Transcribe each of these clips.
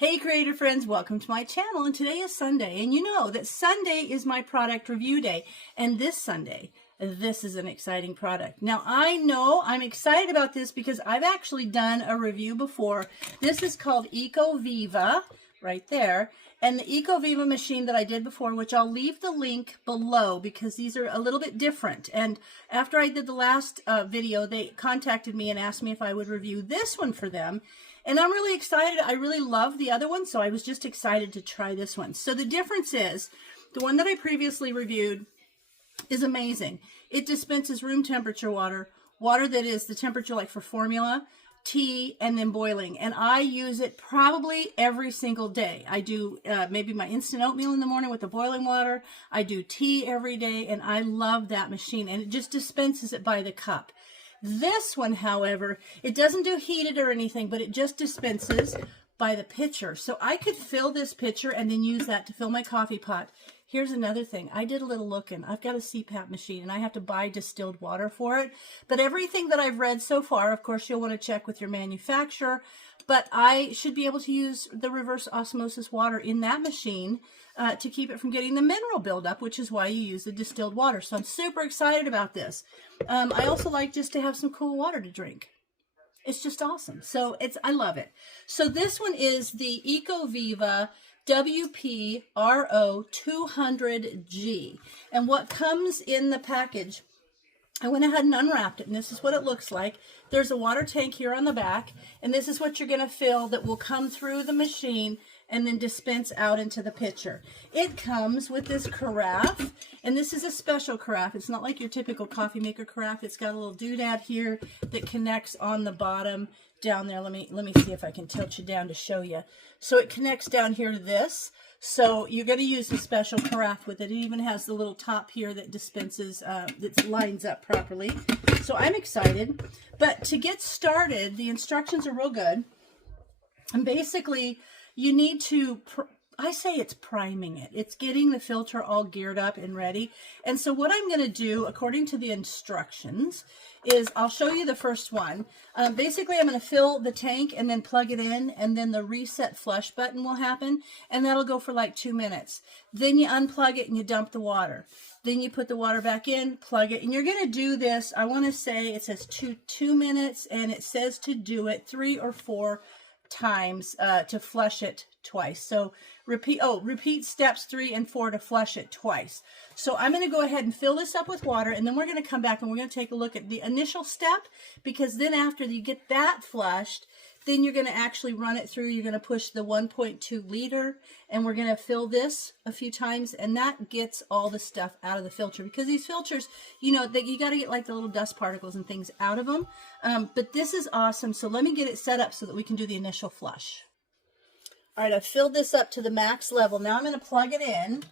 Hey creator friends, welcome to my channel, and today is Sunday, and you know that Sunday is my product review day, and this Sunday, this is an exciting product. Now I know I'm excited about this because I've actually done a review before. This is called Ecoviva, right there, and the Ecoviva machine that I did before, which I'll leave the link below because these are a little bit different. And after I did the last video, they contacted me and asked me if I would review this one for them. And I'm really excited. I really love the other one, so I was just excited to try this one. So the difference is, the one that I previously reviewed is amazing. It dispenses room temperature water, water that is the temperature like for formula, tea, and then boiling. And I use it probably every single day. I do maybe my instant oatmeal in the morning with the boiling water. I do tea every day, and I love that machine. And it just dispenses it by the cup. This one, however, it doesn't do heated or anything, but it just dispenses by the pitcher. So I could fill this pitcher and then use that to fill my coffee pot. Here's another thing. I did a little looking. I've got a CPAP machine and I have to buy distilled water for it. But everything that I've read so far, of course, you'll want to check with your manufacturer, but I should be able to use the reverse osmosis water in that machine to keep it from getting the mineral buildup, which is why you use the distilled water. So I'm super excited about this. I also like just to have some cool water to drink. It's just awesome. So I love it. So this one is the Ecoviva WPRO 200G. And what comes in the package, I went ahead and unwrapped it, and this is what it looks like. There's a water tank here on the back, and this is what you're going to fill that will come through the machine and then dispense out into the pitcher. It comes with this carafe, and this is a special carafe. It's not like your typical coffee maker carafe. It's got a little doodad here that connects on the bottom down there. Let me see if I can tilt you down to show you. So it connects down here to this. So you're going to use a special carafe with it. It even has the little top here that dispenses, that lines up properly. So I'm excited. But to get started, the instructions are real good. And basically, you need to, I say it's priming it. It's getting the filter all geared up and ready. And so what I'm going to do, according to the instructions, is I'll show you the first one. Basically, I'm going to fill the tank and then plug it in, and then the reset flush button will happen, and that'll go for like 2 minutes. Then you unplug it and you dump the water. Then you put the water back in, plug it, and you're going to do this, I want to say it says 2 minutes, and it says to do it 3 or 4 times to flush it twice. So repeat steps 3 and 4 to flush it twice. So I'm going to go ahead and fill this up with water, and then we're going to come back and we're going to take a look at the initial step, because then after you get that flushed, then you're going to actually run it through. You're going to push the 1.2 liter, and we're going to fill this a few times, and that gets all the stuff out of the filter, because these filters, you know, you got to get like the little dust particles and things out of them. But this is awesome. So let me get it set up so that we can do the initial flush. All right, I've filled this up to the max level. Now I'm going to plug it in,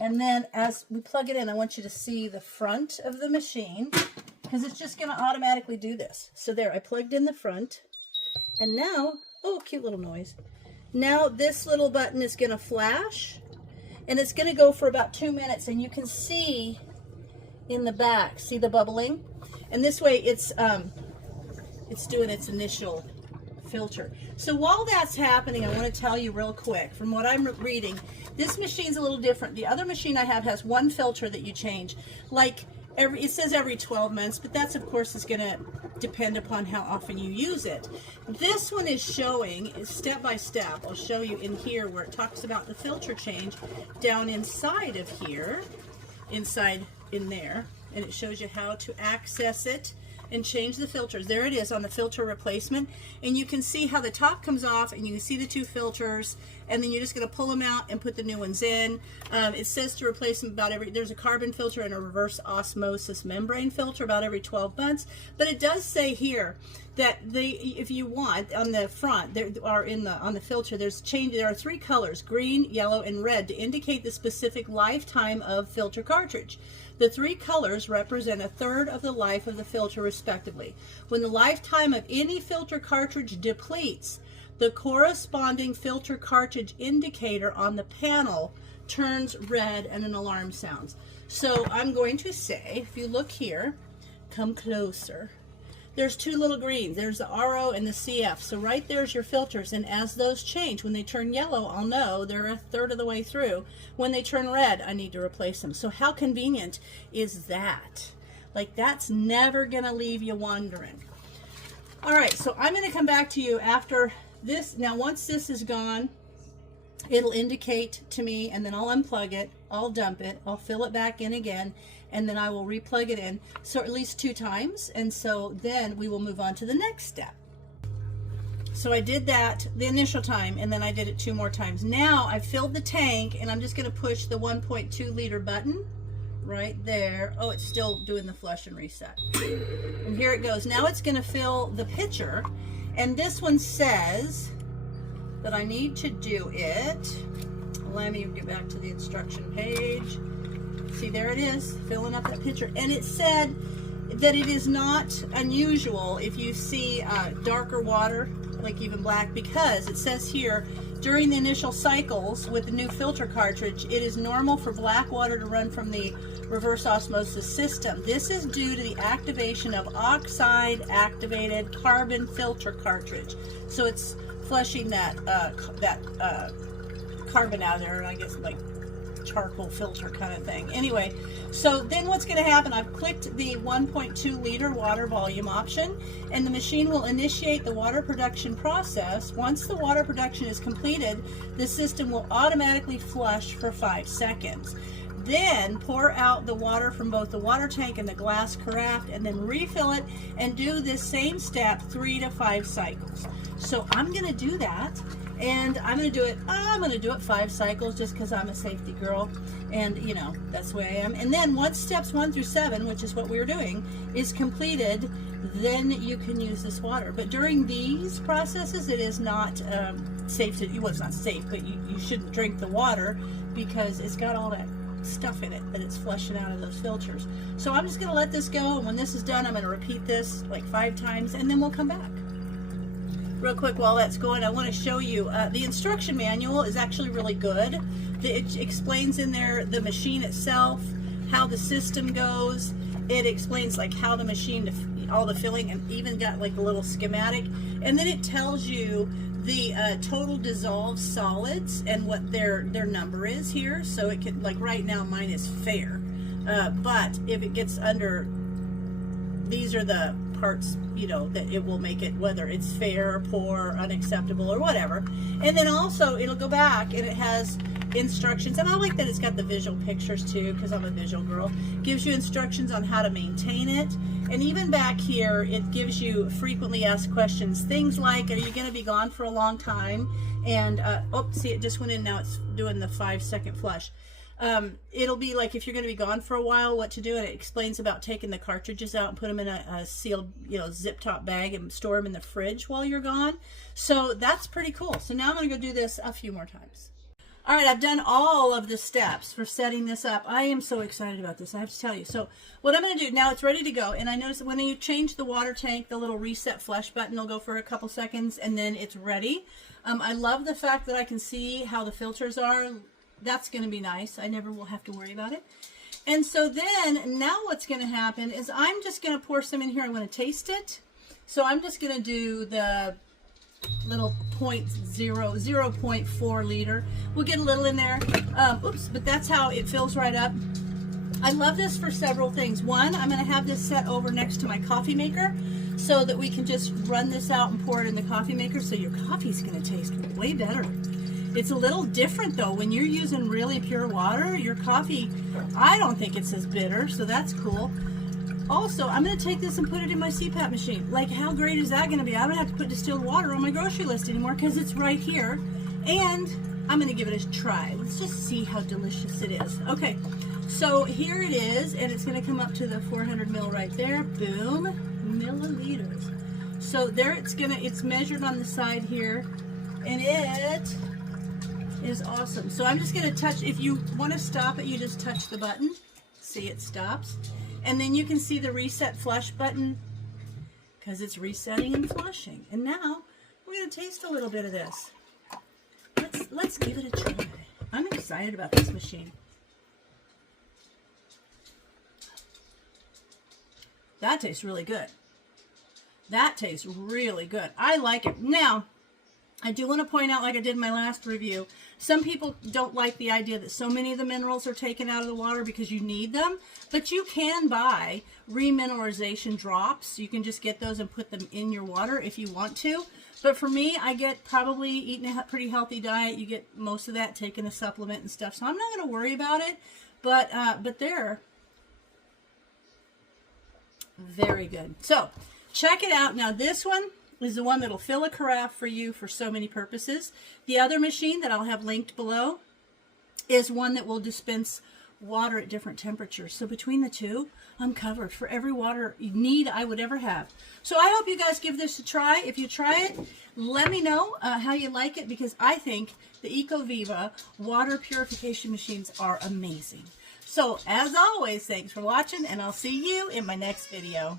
and then as we plug it in, I want you to see the front of the machine, because it's just going to automatically do this. So there, I plugged in the front. And now, oh, cute little noise. Now this little button is going to flash, and it's going to go for about 2 minutes, and you can see in the back, see the bubbling? And this way it's doing its initial filter. So while that's happening, I want to tell you real quick, from what I'm reading, this machine's a little different. The other machine I have has one filter that you change, like it says every 12 months, but that's of course is going to depend upon how often you use it. This one is showing step by step. I'll show you in here where it talks about the filter change down inside of here, inside in there, and it shows you how to access it and change the filters. There it is on the filter replacement, and you can see how the top comes off, and you can see the 2 filters, and then you're just going to pull them out and put the new ones in. It says to replace them about there's a carbon filter and a reverse osmosis membrane filter about every 12 months, but it does say here that if you want, on the front, on the filter, there are 3 colors, green, yellow, and red, to indicate the specific lifetime of filter cartridge. The 3 colors represent 1/3 of the life of the filter respectively. When the lifetime of any filter cartridge depletes, the corresponding filter cartridge indicator on the panel turns red and an alarm sounds. So I'm going to say, if you look here, come closer, there's two little greens. There's the RO and the CF. So right there's your filters. And as those change, when they turn yellow, I'll know they're a third of the way through. When they turn red, I need to replace them. So how convenient is that? Like, that's never going to leave you wondering. All right, so I'm going to come back to you after this. Now, once this is gone, it'll indicate to me, and then I'll unplug it, I'll dump it, I'll fill it back in again, and then I will replug it in, so at least 2 times, and so then we will move on to the next step. So I did that the initial time, and then I did it 2 more times. Now I've filled the tank, and I'm just going to push the 1.2 liter button right there. Oh, it's still doing the flush and reset. And here it goes. Now it's going to fill the pitcher, and this one says that I need to do it. Let me get back to the instruction page. See, there it is, filling up that pitcher. And it said that it is not unusual if you see darker water, like even black, because it says here, during the initial cycles with the new filter cartridge, it is normal for black water to run from the reverse osmosis system. This is due to the activation of oxide activated carbon filter cartridge. So it's flushing that carbon out of there, and I guess like charcoal filter kind of thing. Anyway, so then what's going to happen, I've clicked the 1.2 liter water volume option, and the machine will initiate the water production process. Once the water production is completed, the system will automatically flush for 5 seconds. Then pour out the water from both the water tank and the glass carafe, and then refill it, and do this same step 3 to 5 cycles. So I'm going to do that, and I'm going to do it 5 cycles just because I'm a safety girl, and you know, that's the way I am. And then once steps 1 through 7, which is what we're doing, is completed, then you can use this water. But during these processes, it is not safe to, well, it's not safe, but you shouldn't drink the water because it's got all that stuff in it that it's flushing out of those filters. So I'm just going to let this go, and when this is done, I'm going to repeat this like 5 times, and then we'll come back. Real quick, while that's going, I want to show you the instruction manual is actually really good. It explains in there the machine itself, how the system goes. It explains like how the machine, all the filling, and even got like a little schematic. And then it tells you the total dissolved solids and what their number is here. So it could, like right now mine is fair, but if it gets under, these are the parts, you know, that it will make it, whether it's fair, poor, unacceptable, or whatever. And then also it'll go back and it has instructions, and I like that it's got the visual pictures too, because I'm a visual girl. Gives you instructions on how to maintain it. And even back here, it gives you frequently asked questions, things like, are you going to be gone for a long time? And oh, see, it just went in, now it's doing the 5-second flush. It'll be like, if you're going to be gone for a while, what to do, and it explains about taking the cartridges out and put them in a sealed, you know, zip top bag and store them in the fridge while you're gone. So that's pretty cool. So now I'm going to go do this a few more times. All right, I've done all of the steps for setting this up. I am so excited about this, I have to tell you. So what I'm going to do, now it's ready to go, and I noticed that when you change the water tank, the little reset flush button will go for a couple seconds, and then it's ready. I love the fact that I can see how the filters are. That's going to be nice. I never will have to worry about it. And so then, now what's going to happen is I'm just going to pour some in here. I'm going to taste it. So I'm just going to do the little 0.4 liter. We'll get a little in there. Oops, but that's how it fills right up. I love this for several things. One, I'm going to have this set over next to my coffee maker so that we can just run this out and pour it in the coffee maker, so your coffee's going to taste way better. It's a little different though. When you're using really pure water, your coffee, I don't think it's as bitter, so that's cool. Also, I'm going to take this and put it in my CPAP machine. Like, how great is that going to be? I don't have to put distilled water on my grocery list anymore because it's right here. And I'm going to give it a try. Let's just see how delicious it is. Okay, so here it is, and it's going to come up to the 400 mil right there. Boom, milliliters. So there it's measured on the side here, and it is awesome. So I'm just going to touch, if you want to stop it, you just touch the button. See, it stops. And then you can see the reset flush button because it's resetting and flushing. And now we're going to taste a little bit of this. Let's give it a try. I'm excited about this machine. That tastes really good. That tastes really good. I like it. Now, I do want to point out, like I did in my last review, some people don't like the idea that so many of the minerals are taken out of the water because you need them, but you can buy remineralization drops. You can just get those and put them in your water if you want to. But for me, I get probably eating a pretty healthy diet. You get most of that taking a supplement and stuff, so I'm not going to worry about it. But they're very good. So check it out. Now this one is the one that'll fill a carafe for you for so many purposes. The other machine that I'll have linked below is one that will dispense water at different temperatures. So between the two, I'm covered for every water need I would ever have. So I hope you guys give this a try. If you try it, let me know how you like it, because I think the Ecoviva water purification machines are amazing. So as always, thanks for watching, and I'll see you in my next video.